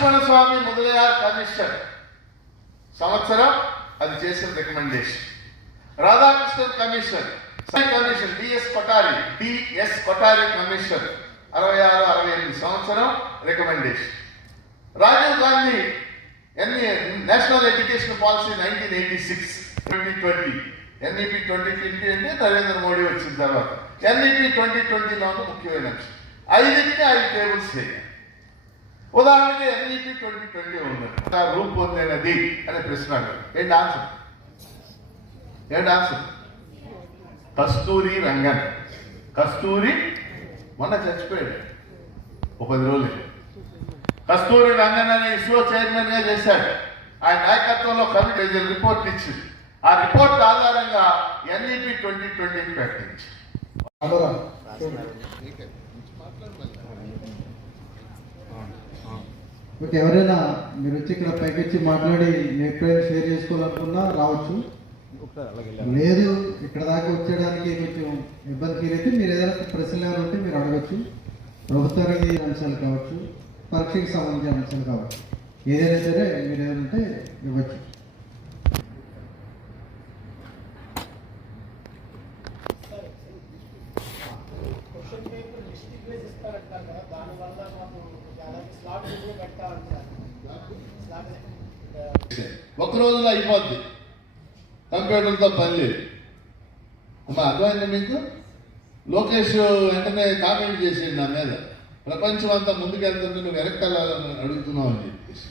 Lakshmana Swamy Mudaliar commission సంవత్సరం అది చేసిన recommendation. Radhakrishnan commission commission DS Kothari DS Kothari commission అరవై ఆరు అరవై ఎనిమిది సంవత్సరం recommendation. Rajiv Gandhi NE national education policy nineteen eighty six twenty twenty. NEP twenty twenty అంటే నరేంద్ర మోడీ వచ్చిన తర్వాత. ఎన్ఈపి ట్వంటీ ట్వంటీలోనూ ముఖ్యమైన అంశం. ఐదుకి ఐదు టేబుల్స్ చేయాలి ఉదాహరణకి ఎన్ఈపి ట్వంటీ ట్వంటీ ఉన్నది ఆ రూపొందినది అనే ప్రశ్న. ఏంటి ఆన్సర్ ఏంటి ఆన్సర్ కస్తూరి రంగన్. కస్తూరి మొన్న చచ్చిపోయాడు. ఒక పది రోజులు కస్తూరి రంగన్ అనే ఇస్రో చైర్మన్గా చేశాడు. ఆయన నాయకత్వంలో కమిటీ రిపోర్ట్ ఇచ్చింది. ఆ రిపోర్ట్ ఆధారంగా ఎన్ఈపి ట్వంటీ ట్వంటీని ప్రకటించింది. ఓకే ఎవరైనా మీరు వచ్చి ఇక్కడ పైకి వచ్చి మాట్లాడి మీ ఎప్పుడైనా షేర్ చేసుకోవాలనుకున్నా రావచ్చు. లేదు ఇక్కడ దాకా వచ్చేయడానికి కొంచెం ఇబ్బంది ఫీల్ అయితే మీరు ఏదైనా ప్రశ్నలు ఏమైనా ఉంటే మీరు అడగచ్చు. ప్రభుత్వానికి అంశాలు కావచ్చు పరీక్షకి సంబంధించిన అంశాలు కావచ్చు. ఏదైనా సరే మీరు ఏదైనా ఉంటే ఇవ్వచ్చు. రోజులు అయిపోద్ది. కంప్యూటర్తో పని లేదు. అమ్మా అర్థమైంది మీకు? లోకేష్ వెంటనే కామెంట్ చేసింది నా మీద. ప్రపంచం అంతా ముందుకెళ్తుంటే నువ్వు వెనక్కి వెళ్ళాలని అడుగుతున్నావు అని చెప్పేసి.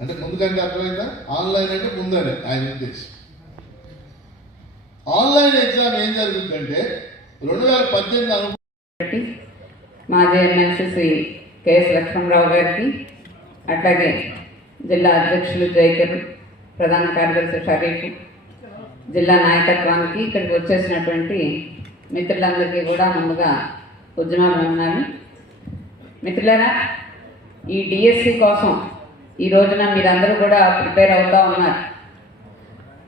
అంటే ముందుకంటే అర్థమైందా? ఆన్లైన్ అంటే ముందడే ఆయన ఉద్దేశం. ఆన్లైన్ ఎగ్జామ్ ఏం జరుగుతుందంటే రెండు వేల పద్దెనిమిది అను మాజీ ఎమ్మెల్సీ శ్రీ కెఎస్ లక్ష్మణరావు గారికి అట్లాగే జిల్లా అధ్యక్షులు జైకర్ ప్రధాన కార్యదర్శి షరీఫ్ జిల్లా నాయకత్వానికి ఇక్కడికి వచ్చేసినటువంటి మిత్రులందరికీ కూడా ముందుగా ఉద్యమాభివందనాలు మిత్రులారా ఈ డిఎస్సి కోసం ఈ రోజున మీరందరూ కూడా ప్రిపేర్ అవుతా ఉన్నారు.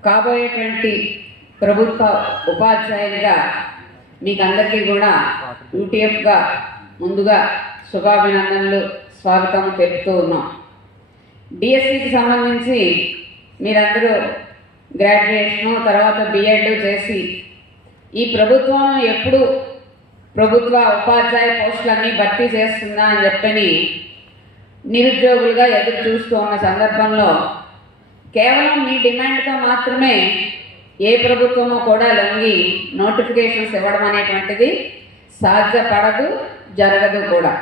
కాబోయేటువంటి ప్రభుత్వ ఉపాధ్యాయులుగా మీకు అందరికీ కూడా యూటీఎఫ్గా ముందుగా శుభాభినందనలు స్వాగతం తెలుపుతూ ఉన్నాం. డిఎస్సికి సంబంధించి మీరందరూ గ్రాడ్యుయేషను తర్వాత బిఎడ్ చేసి ఈ ప్రభుత్వం ఎప్పుడు ప్రభుత్వ ఉపాధ్యాయ పోస్టులన్నీ భర్తీ చేస్తుందా అని చెప్పని నిరుద్యోగులుగా ఎదురు చూస్తూ ఉన్న సందర్భంలో కేవలం మీ డిమాండ్తో మాత్రమే ఏ ప్రభుత్వము కూడా లొంగి నోటిఫికేషన్స్ ఇవ్వడం అనేటువంటిది సాధ్యపడదు జరగదు కూడా.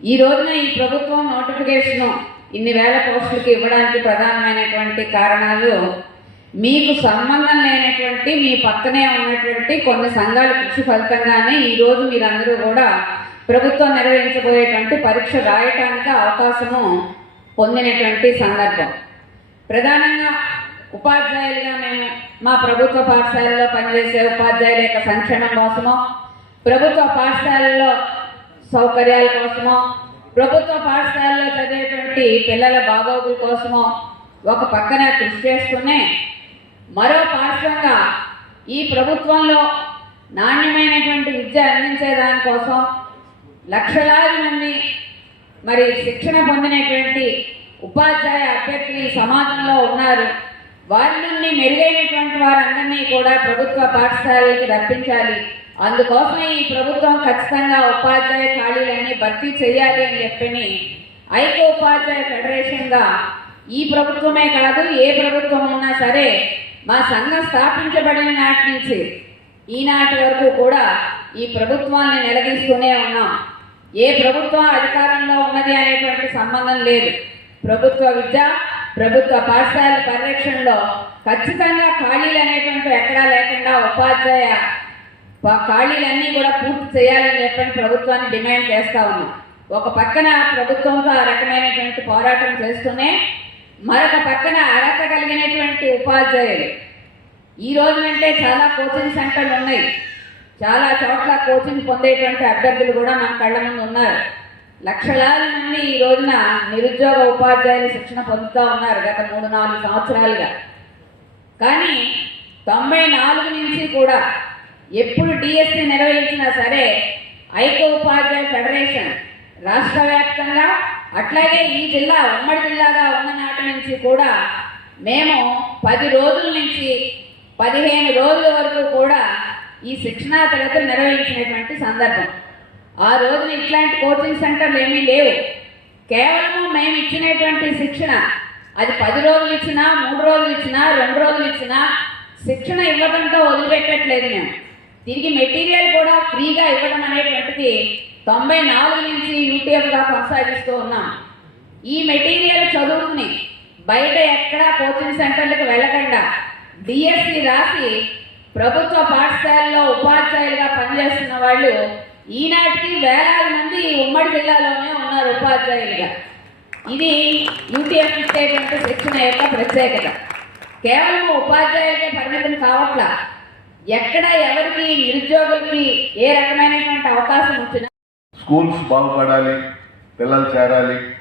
ఈ రోజున ఈ ప్రభుత్వం నోటిఫికేషను ఇన్ని వేల పోస్టులకు ఇవ్వడానికి ప్రధానమైనటువంటి కారణాలు మీకు సంబంధం లేనటువంటి మీ పక్కనే ఉన్నటువంటి కొన్ని సంఘాల కృషి ఫలితంగానే ఈరోజు మీరందరూ కూడా ప్రభుత్వం నిర్వహించబోయేటువంటి పరీక్ష రాయటానికి అవకాశము పొందినటువంటి సందర్భం. ప్రధానంగా ఉపాధ్యాయులుగా మేము మా ప్రభుత్వ పాఠశాలలో పనిచేసే ఉపాధ్యాయుల యొక్క సంక్షేమం కోసమో ప్రభుత్వ పాఠశాలలో సౌకర్యాల కోసమో ప్రభుత్వ పాఠశాలలో చదివేటువంటి పిల్లల బాగోగుల కోసమో ఒక పక్కన కృషి చేస్తూనే మరో పార్శ్వంగా ఈ ప్రభుత్వంలో నాణ్యమైనటువంటి విద్య అందించేదానికోసం లక్షలాది మంది మరి శిక్షణ పొందినటువంటి ఉపాధ్యాయ అభ్యర్థులు సమాజంలో ఉన్నారు. వారి నుండి మెరుగైనటువంటి వారందరినీ కూడా ప్రభుత్వ పాఠశాలకి రప్పించాలి. అందుకోసమే ఈ ప్రభుత్వం ఖచ్చితంగా ఉపాధ్యాయ ఖాళీలన్నీ భర్తీ చేయాలి అని చెప్పని ఐక్య ఉపాధ్యాయ ఫెడరేషన్గా ఈ ప్రభుత్వమే కాదు ఏ ప్రభుత్వం ఉన్నా సరే మా సంఘం స్థాపించబడిన నాటి నుంచి ఈనాటి వరకు కూడా ఈ ప్రభుత్వాన్ని నిలదీస్తూనే ఉన్నాం. ఏ ప్రభుత్వం అధికారంలో ఉన్నది అనేటువంటి సంబంధం లేదు. ప్రభుత్వ విద్య ప్రభుత్వ పాఠశాల పరిరక్షణలో ఖచ్చితంగా ఖాళీలు అనేటువంటి ఎక్కడా లేకుండా ఉపాధ్యాయ ఖాళీలన్నీ కూడా పూర్తి చేయాలని చెప్పని ప్రభుత్వాన్ని డిమాండ్ చేస్తా ఉన్నాం ఒక పక్కన ప్రభుత్వంతో ఆ రకమైనటువంటి పోరాటం చేస్తూనే మరొక పక్కన అర్హత కలిగినటువంటి ఉపాధ్యాయులు. ఈ రోజునంటే చాలా కోచింగ్ సెంటర్లు ఉన్నాయి. చాలా చోట్ల కోచింగ్ పొందేటువంటి అభ్యర్థులు కూడా మన కళ్ళ ముందు ఉన్నారు. లక్షలాది మంది ఈ రోజున నిరుద్యోగ ఉపాధ్యాయులు శిక్షణ పొందుతూ ఉన్నారు గత మూడు నాలుగు సంవత్సరాలుగా. కానీ తొంభై నాలుగు నుంచి కూడా ఎప్పుడు డిఎస్సి నిర్వహించినా సరే ఐక్య ఉపాధ్యాయ ఫెడరేషన్ రాష్ట్ర వ్యాప్తంగా అట్లాగే ఈ జిల్లా ఉమ్మడి జిల్లాగా ఉన్న నాటి నుంచి కూడా మేము పది రోజుల నుంచి పదిహేను రోజుల వరకు కూడా ఈ శిక్షణా తరగతులు నిర్వహించినటువంటి సందర్భం. ఆ రోజున ఇట్లాంటి కోచింగ్ సెంటర్లు ఏమీ లేవు. కేవలము మేము ఇచ్చినటువంటి శిక్షణ అది పది రోజులు ఇచ్చినా మూడు రోజులు ఇచ్చినా రెండు రోజులు ఇచ్చినా శిక్షణ ఇవ్వడంతో వదిలిపెట్టట్లేదు మేము. తిరిగి మెటీరియల్ కూడా ఫ్రీగా ఇవ్వడం అనేటువంటిది తొంభై నాలుగు నుంచి యూటీఎఫ్గా కొనసాగిస్తూ ఉన్నాం. ఈ మెటీరియల్ చదువుకుని బయట ఎక్కడా కోచింగ్ సెంటర్లకు వెళ్ళకుండా డిఎస్సి రాసి ప్రభుత్వ పాఠశాలలో ఉపాధ్యాయులుగా పనిచేస్తున్న వాళ్ళు ఈనాటికి వేలాది మంది ఉమ్మడి జిల్లాలోనే ఉన్నారు ఉపాధ్యాయులుగా. ఇది యూటీఎఫ్ ఇచ్చేటువంటి శిక్షణ యొక్క ప్రత్యేకత. కేవలం ఉపాధ్యాయులకే పరిమితం కావట్లా. ఎక్కడ ఎవరికి నిరుద్యోగులకి ఏ రకమైనటువంటి అవకాశం వచ్చినా స్కూల్స్ బాగుపడాలి పిల్లలు చేరాలి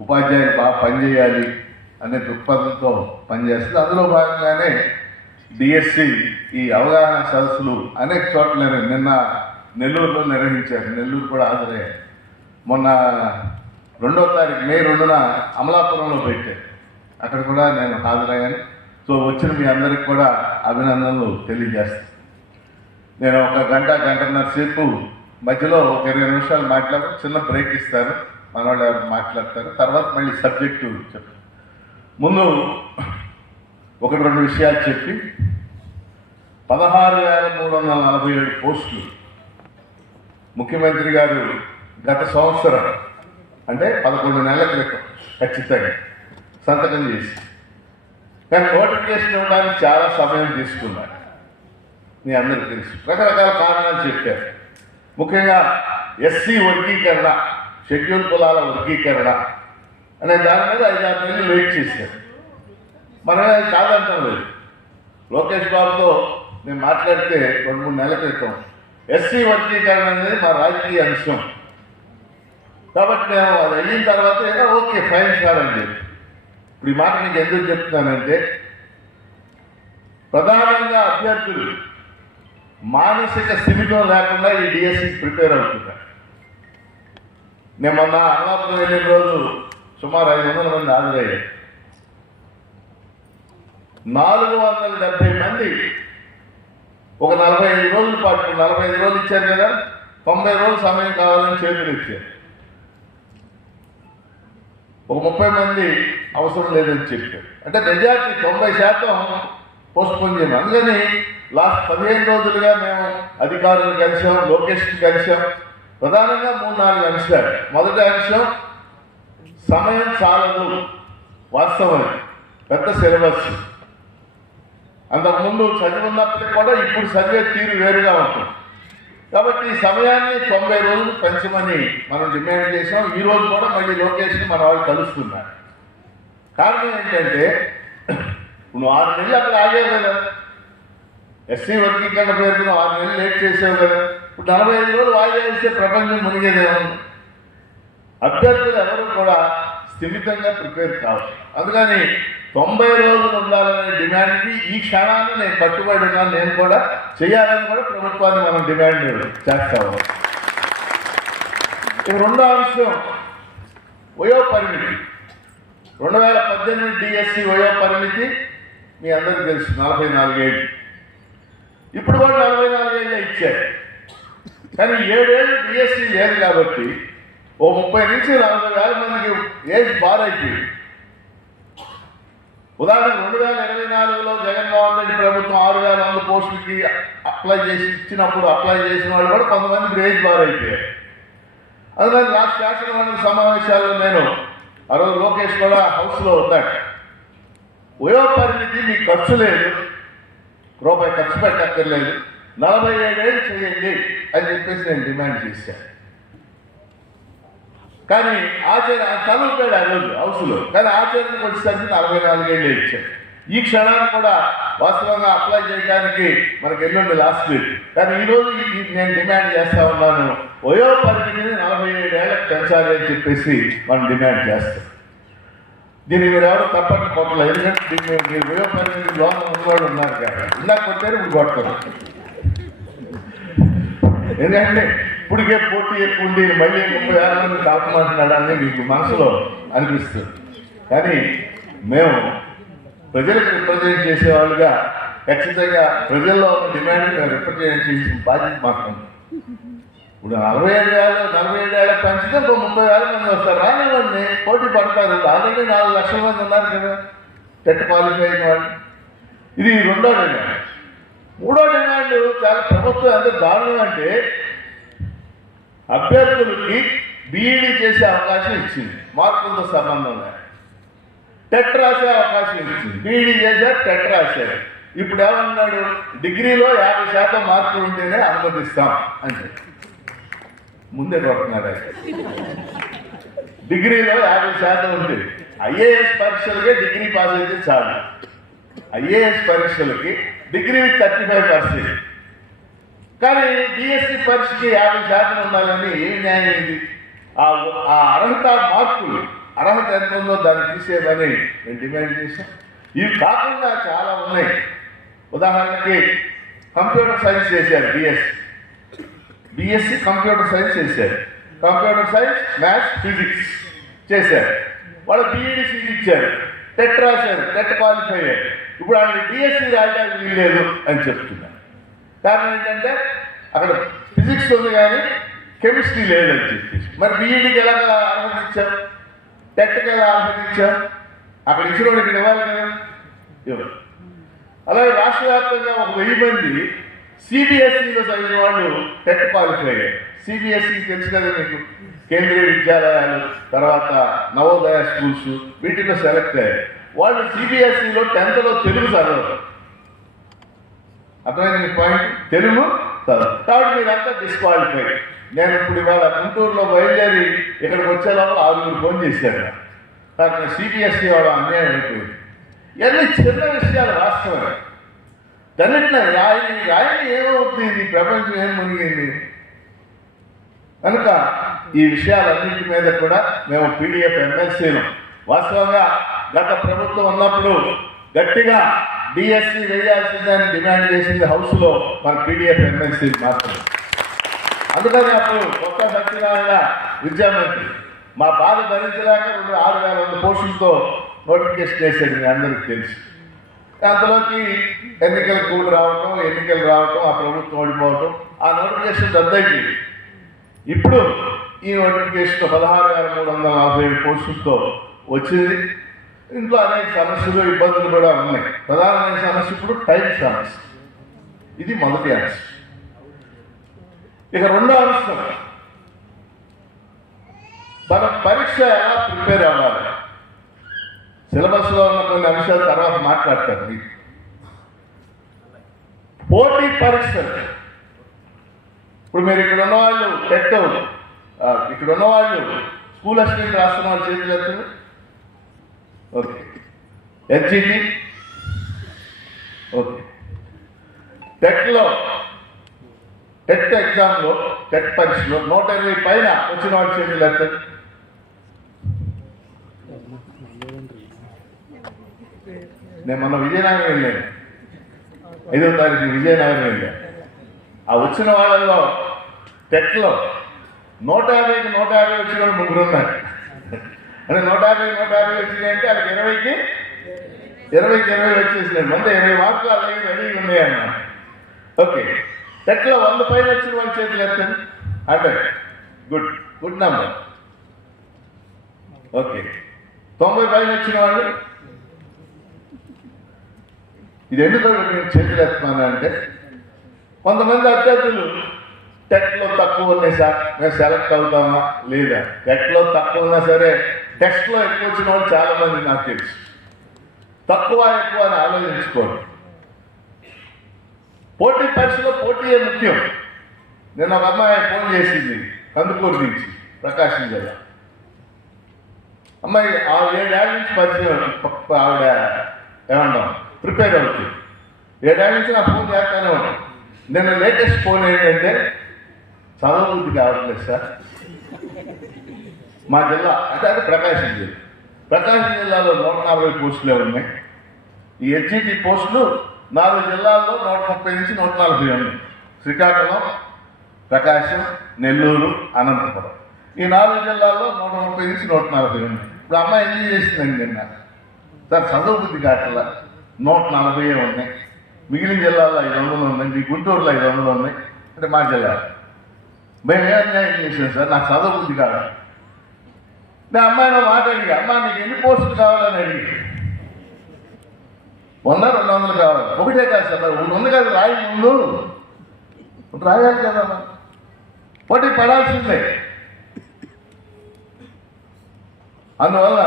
ఉపాధ్యాయులు బాగా పనిచేయాలి అనే దృక్పథంతో పనిచేస్తుంది. అందులో భాగంగానే డిఎస్సి ఈ అవగాహన సదస్సులు అనేక చోట్ల నిన్న నెల్లూరులో నిర్వహించారు. నెల్లూరు కూడా హాజరయ్యారు. మొన్న రెండో తారీఖు మే రెండున అమలాపురంలో పెట్టారు. అక్కడ కూడా నేను హాజరయ్యాను. సో వచ్చిన మీ అందరికి కూడా అభినందనలు తెలియజేస్తాను. నేను ఒక గంట గంటన్నర సేపు మధ్యలో ఒక ఇరవై నిమిషాలు మాట్లాడు చిన్న బ్రేక్ ఇస్తాను మన వాళ్ళు ఎవరు మాట్లాడతారు తర్వాత మళ్ళీ సబ్జెక్టు చెప్తాను. ముందు ఒకటి రెండు విషయాలు చెప్పి పదహారు వేల మూడు వందల నలభై ఏడు పోస్టులు. ముఖ్యమంత్రి గారు గత సంవత్సరం అంటే పదకొండు నెలల క్రితం ఖచ్చితంగా సంతకం చేసి కానీ నోటిఫికేషన్ ఇవ్వడానికి చాలా సమయం తీసుకున్నాడు మీ అందరికీ తెలుసు. రకరకాల కారణాలు చెప్పారు. ముఖ్యంగా ఎస్సీ వర్గీకరణ షెడ్యూల్ కులాల వర్గీకరణ అనే దాని మీద ఐదారు నెలలు వెయిట్ చేశారు. మనమే అది కాదంటాం లేదు. లోకేష్ బాబుతో నేను మాట్లాడితే రెండు మూడు నెలల క్రితం ఎస్సీ వర్గీకరణ అనేది మా రాజకీయ అంశం. కాబట్టి మేము అది అయిన తర్వాత ఏదో ఓకే ఫైన్ సార్ అని చెప్పి. ఇప్పుడు ఈ మాట నీకు ఎందుకు చెప్తున్నానంటే ప్రధానంగా అభ్యర్థులు మానసిక స్థిమితం లేకుండా ఈ డిఎస్సి ప్రిపేర్ అవుతున్నారు. నేను మొన్న అమలాపురం వెళ్ళిన రోజు సుమారు ఐదు వందల మంది హాజరయ్యారు. నాలుగు వందల డెబ్బై మంది ఒక నలభై ఐదు రోజుల పాటు నలభై ఐదు రోజులు ఇచ్చారు కదా తొంభై రోజులు సమయం కావాలని చేతులు ఇచ్చారు ఒక ముప్పై మంది అవసరం లేదని చెప్పారు. అంటే మెజార్టీ తొంభై శాతం పోస్ట్ పోన్ చేయను అందుకని లాస్ట్ పదిహేను రోజులుగా మేము అధికారులు కలిసాం లోకేష్ని కలిసాం. ప్రధానంగా మూడు నాలుగు అంశాలు. మొదటి అంశం సమయం చాలదు. వాస్తవం పెద్ద సిలబస్. అంతకుముందు చదివి ఉన్నప్పటికీ కూడా ఇప్పుడు చదివే తీరు వేరుగా ఉంటుంది. కాబట్టి ఈ సమయాన్ని తొంభై రోజులు పెంచమని మనం డిమాండ్ చేసాం ఈ రోజు కూడా మళ్ళీ లోకేష్ని మన వాళ్ళు కలుస్తున్నారు. కారణం ఏంటంటే నువ్వు ఆరు నెలలు అక్కడ ఆగావు కదా. ఎస్సీ వర్గీకరణ పేరుతో ఆరు నెలలు లేట్ చేసావు కదా. ఇప్పుడు నలభై ఐదు రోజులు వాయిదా వేస్తే ప్రపంచం మునిగేదేమో అభ్యర్థులు ఎవరు కూడా స్థిమితంగా ప్రిపేర్ కావాలి అందుకని తొంభై రోజులు ఉండాలనే డిమాండ్కి ఈ క్షణాన్ని నేను కట్టుబడి ఉన్నాను నేను కూడా చేయాలని కూడా ప్రభుత్వాన్ని మనం డిమాండ్ చేస్తాము. రెండో అంశం వయో పరిమితి రెండు వేల పద్దెనిమిది డిఎస్సి వయో పరిమితి మీ అందరికీ తెలుసు నలభై నాలుగేళ్ళు. ఇప్పుడు కూడా నలభై నాలుగేళ్ళే ఇచ్చారు. కానీ ఏడేళ్ళు డిఎస్సి లేదు కాబట్టి ఓ ముప్పై నుంచి నలభై వేల మందికి ఏజ్ బార్ అయిపోయింది. ఉదాహరణ రెండు వేల ఇరవై నాలుగులో జగన్మోహన్ రెడ్డి ప్రభుత్వం ఆరు వేల వంద పోస్టులకి అప్లై చేసి ఇచ్చినప్పుడు అప్లై చేసిన వాళ్ళు కూడా కొంతమంది గ్రేజ్ బార్ అయిపోయారు. అందుకని లాస్ట్ శాసనమండలి సమావేశాల్లో నేను ఆ రోజు లోకేష్ కూడా హౌస్లో ఉన్నాడు. వయోపరిమితి మీ ఖర్చు లేదు. రూపాయి ఖర్చు పెట్టక్కర్లేదు. నలభై ఏడేళ్ళు చేయండి అని చెప్పేసి నేను డిమాండ్ చేశాను. కానీ ఆచార్య చదువుతాడు ఆ రోజు హౌస్లో. కానీ ఆచార్యకి వచ్చేసరికి నలభై నాలుగేళ్ళు ఇచ్చాడు ఈ క్షణాన్ని కూడా వాస్తవంగా అప్లై చేయడానికి మనకి ఎల్లుండి లాస్ట్ డేట్ కానీ ఈ రోజు నేను డిమాండ్ చేస్తా ఉన్నాను. వయో పరిమితిని నలభై ఏడేళ్ళకి పెంచాలి అని చెప్పేసి మనం డిమాండ్ చేస్తాం. దీన్ని మీరు ఎవరు తప్పని కొట్టలేదు ఎందుకంటే దీన్ని మీరు వయో పరిమితి లోన ఉన్నవాళ్ళు ఉన్నారు కదా ఇందాక కొట్టారు ఇప్పుడు కొడతారు ఎందుకంటే ఇప్పటికే పోటీ ఎక్కువ ఉంది మళ్ళీ ముప్పై వేల మంది కాపమంటున్నాడని మీకు మనసులో అనిపిస్తుంది. కానీ మేము ప్రజలకు రిప్రజెంట్ చేసేవాళ్ళుగా ఖచ్చితంగా ప్రజల్లో ఉన్న డిమాండ్ మేము రిప్రజెంట్ చేసిన బాధ్యత మాత్రం. ఇప్పుడు అరవై ఏడు వేల నలభై ఏడు వేల పెంచితే ఇంకో ముప్పై వేల మంది వస్తారు. రానివ్వండి పోటీ పడతారు. ఆల్రెడీ నాలుగు లక్షల మంది ఉన్నారు కదా. టెట్ క్వాలిఫై అయిన వాళ్ళు. ఇది రెండో డిమాండ్ మూడో డిమాండ్ చాలా ప్రభుత్వం ఎంత దారుణం అంటే అభ్యర్థులకి బీఈడీ చేసే అవకాశం ఇచ్చింది. మార్కులతో సంబంధం లేదు. టెట్ రాసే అవకాశం ఇచ్చింది. బీఈడీ చేశారు టెట్ రాశారు ఇప్పుడు ఏమన్నాడు? డిగ్రీలో యాభై శాతం మార్కులు ఉంటేనే అనుమతిస్తాం అంటే. ముందే కొడుతున్నారు డిగ్రీలో యాభై శాతం ఉంది. ఐఏఎస్ పరీక్షలకే డిగ్రీ పాస్ అయితే చాలు. ఐఏఎస్ పరీక్షలకి డిగ్రీ థర్టీ ఫైవ్ పర్సెంట్. కానీ డిఎస్సి పరీక్షకి యాభై శాతం ఉండాలని ఏం న్యాయం ఇది? ఆ ఆ అర్హత మార్కులు అర్హత ఎంత ఉందో దాన్ని తీసేదని మేము డిమాండ్ చేశాం. ఇవి కాకుండా చాలా ఉన్నాయి. ఉదాహరణకి కంప్యూటర్ సైన్స్ చేశారు బిఎస్సి. బిఎస్సి కంప్యూటర్ సైన్స్ చేశారు. కంప్యూటర్ సైన్స్ మ్యాథ్స్ ఫిజిక్స్ చేశారు. వాళ్ళు బీఈడి సీట్ ఇచ్చారు. టెట్ రాశారు టెట్ క్వాలిఫై అయ్యారు. ఇప్పుడు ఆయన డిఎస్సి రాయడానికి వీల్లేదు అని చెప్తున్నారు కారణం ఏంటంటే అక్కడ ఫిజిక్స్ ఉంది కానీ కెమిస్ట్రీ లేదని చెప్పేసి. మరి బీఈడికి ఎలా అర్హత ఇచ్చారు? టెట్ కదా అర్హత అక్కడ ఇచ్చిన వాడు ఇక్కడ ఇవ్వాలి కదా? ఇవ్వరు అలాగే రాష్ట్ర వ్యాప్తంగా ఒక వెయ్యి మంది సిబిఎస్ఈలో చదివిన వాళ్ళు టెట్ క్వాలిఫై అయ్యారు సిబిఎస్ఈ తెలుసు కదా మీకు? కేంద్రీయ విద్యాలయాలు తర్వాత నవోదయ స్కూల్స్ వీటిలో సెలెక్ట్ అయ్యారు. వాళ్ళు సిబిఎస్ఈలో టెన్త్లో తెలుగు చదవరు. అర్థమైంది పాయింట్ తెలుగు కాబట్టి మీరంతా డిస్క్వాలిఫై నేను ఇప్పుడు ఇవాళ గుంటూరులో బయలుదేరి ఇక్కడికి వచ్చేలాగా ఆరుగురు ఫోన్ చేశారు నాకు సిబిఎస్ఈ వాళ్ళ అన్యాయం అయిపోయింది. ఇవన్నీ చిన్న విషయాలు వాస్తవమే. దానిట్లో రాయి రాయి ఏమవుతుంది ఈ ప్రపంచం ఏం మునిగింది? కనుక ఈ విషయాలన్నింటి మీద కూడా మేము పీడిఎఫ్ ఎమ్మెల్సీలు. వాస్తవంగా గత ప్రభుత్వం ఉన్నప్పుడు గట్టిగా డిఎస్సి వేయాల్సిందని డిమాండ్ చేసింది హౌస్లో మన పీడిఎఫ్ ఎమ్మెల్సీ మాత్రం అందుకని అప్పుడు కొత్త సత్యనారాయణ విద్యామంత్రి మా బాధ భరించలేక రెండు ఆరు వేల వంద పోస్టులతో నోటిఫికేషన్ చేశాడు మీ అందరికీ తెలుసు. అంతలోకి ఎన్నికల కూలు రావటం ఎన్నికలు రావటం ఆ ప్రభుత్వం ఓడిపోవటం ఆ నోటిఫికేషన్ రద్దయింది ఇప్పుడు ఈ నోటిఫికేషన్ పదహారు వేల మూడు వందల నలభై ఏడు పోస్టులతో వచ్చింది. ఇంట్లో అనేక సమస్యలు ఇబ్బందులు కూడా ఉన్నాయి. ప్రధానమైన సమస్య ఇప్పుడు టైం సమస్య. ఇది మొదటి అంశం. ఇక రెండో అంశం. మన పరీక్ష ఎలా ప్రిపేర్ అవ్వాలి? సిలబస్లో ఉన్న కొన్ని అంశాల తర్వాత మాట్లాడతారు మీరు పోటీ పరీక్షలు. ఇప్పుడు మీరు ఇక్కడ ఉన్నవాళ్ళు టెట్ ఇక్కడ ఉన్నవాళ్ళు స్కూల్ అసిస్టెంట్ రాస్తున్న వాళ్ళు చేతులు? ఓకే. HGT okay. టెట్లో టెట్ ఎగ్జామ్లో టెట్ పరీక్షలో నూట ఇరవై పైన వచ్చిన వాళ్ళు చేతులు ఎత్తండి నేను మొన్న విజయనగరం వెళ్ళాను. ఐదో తారీఖు విజయనగరం వెళ్ళాను ఆ వచ్చిన వాళ్ళల్లో టెట్లో నూట యాభైకి నూట యాభై వచ్చిన వాళ్ళు ముగ్గురు ఉన్నారు. అంటే నూట యాభై నూట యాభై వచ్చింది అంటే వాళ్ళకి ఇరవైకి ఇరవైకి ఇరవై వచ్చేసినాయి. ముందు ఇరవై మార్కులు అలాగే రెడీ ఉన్నాయన్న. ఓకే. ఎట్లా వంద పైన వచ్చిన వాళ్ళ చేతులు ఎత్తండి అంటే గుడ్. Good number okay. తొంభై పైన వచ్చిన వాళ్ళు? ఇది ఎందుకు నేను చేతులు ఎత్తున్నాను అంటే కొంతమంది అభ్యర్థులు టెట్లో తక్కువ ఉన్నాయి సార్ మేము సెలెక్ట్ అవుతామా? లేదా? టెట్లో తక్కువ ఉన్నా సరే టెస్ట్లో ఎక్కువ వచ్చిన వాళ్ళు చాలా మంది నాకు తెలుసు. తక్కువ ఎక్కువ అని ఆలోచించుకోండి. పోటీ పరీక్షలో పోటీయే ముఖ్యం? నేను ఒక అమ్మాయి ఫోన్ చేసింది కందుకూరు నుంచి ప్రకాశం జిల్లా. అమ్మాయి ఆవిడ ఏడాది నుంచి పరిచయం ప- ఆవిడ ఏమన్నా ప్రిపేర్ అవుతుంది. ఏడాది నుంచి నా ఫోన్ చేస్తానే ఉంటాను నిన్న లేటెస్ట్ ఫోన్ ఏంటంటే చదవబుద్ధి కావట్లేదు సార్. మా జిల్లా అంటే అది ప్రకాశం జిల్లా. ప్రకాశం జిల్లాలో నూట నలభై పోస్టులే ఉన్నాయి. ఈ హెచ్ఈటి పోస్టులు నాలుగు జిల్లాల్లో నూట ముప్పై నుంచి నూట నలభై ఉన్నాయి. శ్రీకాకుళం ప్రకాశం నెల్లూరు అనంతపురం. ఈ నాలుగు జిల్లాల్లో నూట ముప్పై నుంచి నూట నలభై ఉన్నాయి. ఇప్పుడు అమ్మాయి ఎంజాయ్ చేసిందండి నిన్న? సార్ చదువు బుద్ధి కాటల నూట నలభై ఉన్నాయి. మిగిలిన జిల్లాల్లో ఐదు వందలు ఉన్నాయి. మీ గుంటూరులో ఐదు వందలు ఉన్నాయి. అంటే మా జిల్లా. మేము ఏ అన్యాయం చేసాం సార్? నాకు చదువు బుద్ధి కాదు నేను అమ్మాయిని ఒక మాట అడిగా అమ్మా నీకు ఎన్ని పోస్టులు కావాలని అడిగి వంద రెండు వందలు కావాలి. ఒకటే కాదు సార్ మరి ఉంది కదా రాయి ముందు. రాయాలి కదా మరి. పోటీ పడాల్సిందే. అందువల్ల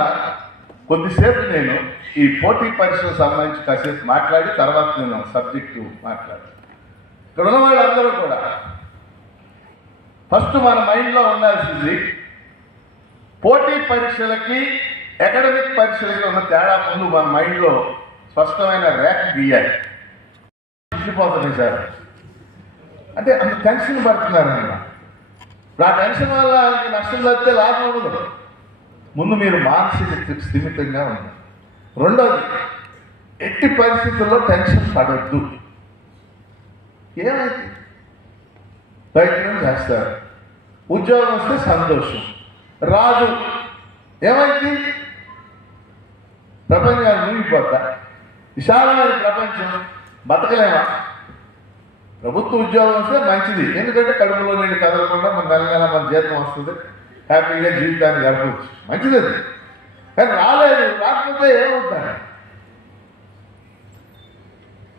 కొద్దిసేపు నేను ఈ పోటీ పరీక్షలకు సంబంధించి కాసేపు మాట్లాడి తర్వాత నేను సబ్జెక్టు మాట్లాడి ఇక్కడ ఉన్న వాళ్ళందరూ కూడా ఫస్ట్ మన మైండ్లో ఉండాల్సింది పోటీ పరీక్షలకి అకాడమిక్ పరీక్షలకి ఉన్న తేడా ముందు మన మైండ్లో స్పష్టమైన ర్యాక్ గీయాలి మర్చిపోతుంది సార్. అంటే అంత టెన్షన్ పడుతున్నారన్న ఆ టెన్షన్ వల్ల నష్టం తప్పితే లాభం ఉండదు. ముందు మీరు మానసిక స్థిమితంగా ఉండాలి రెండవది ఎట్టి పరిస్థితుల్లో టెన్షన్ పడద్దు. ఏమైంది? ప్రయత్నం చేస్తారు. ఉద్యోగం వస్తే సంతోషం. రాదు ఏమైంది? ప్రపంచాన్ని మునిగిపోతా. విశాలమైన ప్రపంచం. బతకలేమా? ప్రభుత్వ ఉద్యోగం వస్తే మంచిది. ఎందుకంటే కడుపులో నేను కదలకుండా మన నెల నెల మన జీతం వస్తుంది. హ్యాపీగా జీవితాన్ని గడపవచ్చు మంచిది అది. కానీ రాలేదు. రాకపోతే ఏమవుతారు?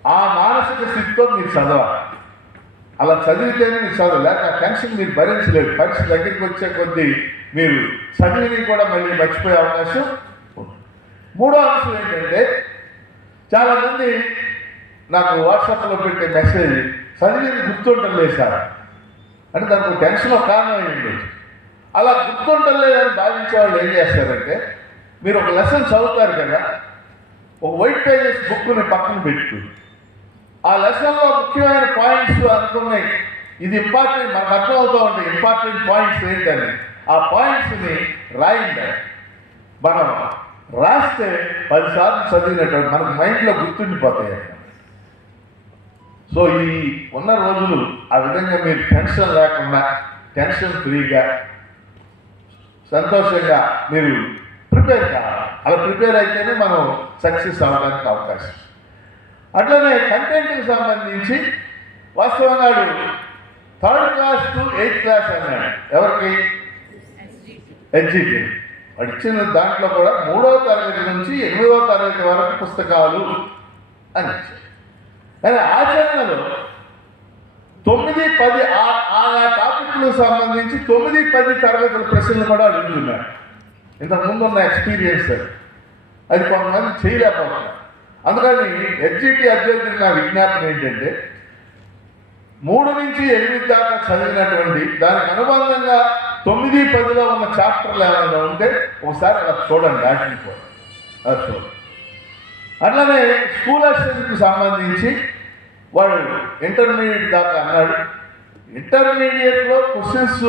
ఆ మానసిక స్థితితో మీరు చదవాలి. అలా చదివితేనే చదువు లేక టెన్షన్ మీరు భరించలేదు పరీక్ష దగ్గరికి వచ్చే కొద్దీ మీరు చదివిని కూడా మళ్ళీ మర్చిపోయే అవకాశం మూడో అంశం ఏంటంటే చాలామంది నాకు వాట్సాప్లో పెట్టే మెసేజ్ చదివింది గుర్తుండలేదు సార్. అంటే దానికి ఒక టెన్షన్ ఒక కారణం అయ్యింది అలా గుర్తుండలేదని భావించే వాళ్ళు ఏం చేస్తారంటే మీరు ఒక లెసన్ చదువుతారు కదా ఒక వైట్ పేజెస్ బుక్ని పక్కన పెట్టుకుంటారు. ఆ లెసన్లో ముఖ్యమైన పాయింట్స్ అనుకున్నాయి. ఇది ఇంపార్టెంట్ మనకు అర్థమవుతూ ఉంటాయి ఇంపార్టెంట్ పాయింట్స్ ఏంటని. ఆ పాయింట్స్ని రాయండి. మనం రాస్తే పదిసార్లు చదివినట్టు మనకు మైండ్లో గుర్తుండిపోతాయి. సో ఈ ఉన్న రోజులు ఆ విధంగా మీరు టెన్షన్ లేకుండా టెన్షన్ ఫ్రీగా సంతోషంగా మీరు ప్రిపేర్ కావాలి. అలా ప్రిపేర్ అయితేనే మనం సక్సెస్ అవ్వడానికి అవకాశం. అట్లనే కంటెంట్కి సంబంధించి వాస్తవంగా third class to eighth class అన్నాడు. ఎవరికి? ఎడ్జిటి వాడు దాంట్లో కూడా మూడవ తరగతి నుంచి ఎనిమిదవ తరగతి వరకు పుస్తకాలు అని ఇచ్చాడు. కానీ ఆచరణలో తొమ్మిది పది ఆ- ఆయా టాపిక్లకు సంబంధించి తొమ్మిది పది తరగతుల ప్రశ్నలు కూడా అడుగుతున్నాడు ఇంతకుముందు ఉన్న ఎక్స్పీరియన్స్ అది. అది కొంతమంది చేయలేకపోతున్నారు. అందుకని ఎడ్జిటి అభ్యర్థులు నా విజ్ఞాపన ఏంటంటే మూడు నుంచి ఎనిమిది దాకా చదివినటువంటి దానికి అనుబంధంగా తొమ్మిది పదిలో ఉన్న చాప్టర్లు ఏమైనా ఉంటే ఒకసారి అలా చూడండి దాటిని అలా చూడండి. అట్లానే స్కూల్ అసిస్టెంట్కి సంబంధించి వాడు ఇంటర్మీడియట్ దాకా అన్నాడు. ఇంటర్మీడియట్లో క్వశ్చన్స్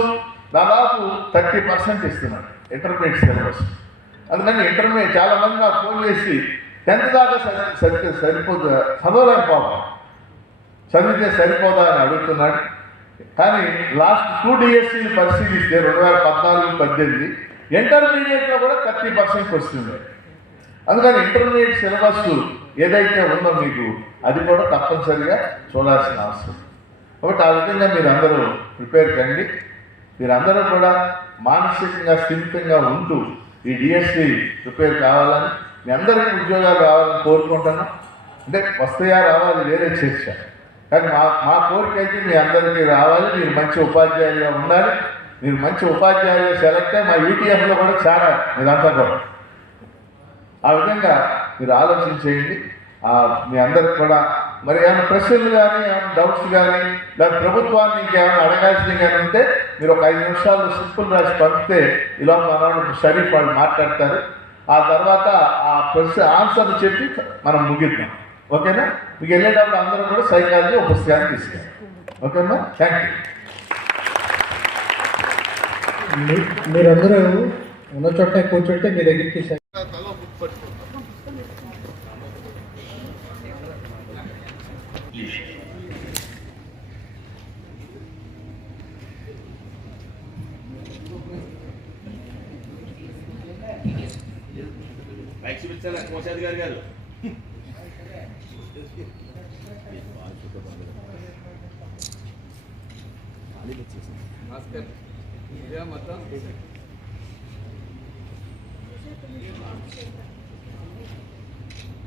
దాదాపు థర్టీ పర్సెంట్ ఇస్తున్నాడు ఇంటర్మీడియట్ సిలబస్. అందుకని ఇంటర్మీడియట్ చాలామంది నాకు ఫోన్ చేసి టెన్త్ దాకా సరి సరి సరిపోదు. చదవలేకపోతాం చదివితే సరిపోదా అని అడుగుతున్నాడు. కానీ లాస్ట్ టూ డిఎస్సీని పరిశీలిస్తే రెండు వేల పద్నాలుగు పద్దెనిమిది ఇంటర్మీడియట్లో కూడా థర్టీ పర్సెంట్ వస్తుంది అందుకని ఇంటర్మీడియట్ సిలబస్ ఏదైతే ఉందో మీకు అది కూడా తప్పనిసరిగా చూడాల్సిన అవసరం. కాబట్టి ఆ విధంగా మీరు అందరూ ప్రిపేర్ కండి. మీరందరూ కూడా మానసికంగా స్థిమితంగా ఉంటూ ఈ డిఎస్సి ప్రిపేర్ కావాలని మీ అందరికీ ఉద్యోగాలు రావాలని కోరుకుంటున్నాను అంటే వస్తాయా రావాలి వేరే చర్చ. కానీ మా మా కోరిక అయితే మీ అందరికీ రావాలి. మీరు మంచి ఉపాధ్యాయులుగా ఉండాలి. మీరు మంచి ఉపాధ్యాయులు సెలెక్ట్ అయ్యి మా ఈటీఎఫ్లో కూడా చాలా మీరంతా కూడా. ఆ విధంగా మీరు ఆలోచన చేయండి. మీ అందరికి కూడా మరి ఏమైనా ప్రశ్నలు కానీ ఏమైనా డౌట్స్ కానీ లేదా ప్రభుత్వాన్ని ఇంకేమైనా అడగాల్సినవి కానీ ఉంటే మీరు ఒక ఐదు నిమిషాలు సింపుల్ రాసి పంపితే ఇలా మన షరీఫ్ వాళ్ళు మాట్లాడతారు. ఆ తర్వాత ఆ ప్రశ్న ఆన్సర్ చెప్పి మనం ముగిద్దాం. ఓకేనా? మీకు వెళ్ళేటప్పుడు అందరూ కూడా సైకాలజీ ఒక పుస్తకాన్ని తీసుకెళ్ళి ఓకేనా? థ్యాంక్ యూ మీరందరూ ఉన్న చోట కూర్చుంటే మీ దగ్గరికి సై- కోశాధికారి గారు భాస్కర్ ఇదే మొత్తం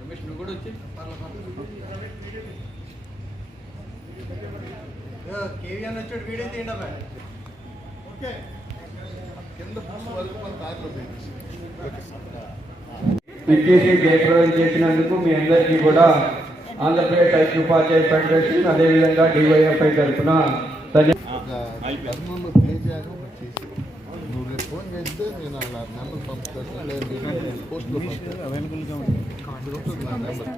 రమేష్ నువ్వు కూడా వచ్చి. కేవీఎన్ వచ్చాడు వీడియో తీయండి అబ్బాయి. కింద బస్సు వరకు మన దారిలో విచ్చేసి జయప్రదం చేసినందుకు మీ అందరికీ కూడా ఆంధ్రప్రదేశ్ ఐక్య ఉపాధ్యాయ ఫెడరేషన్ అదేవిధంగా డివైఎఫ్ఐ తరఫున చేసి నువ్వు ఫోన్ చేస్తే నేను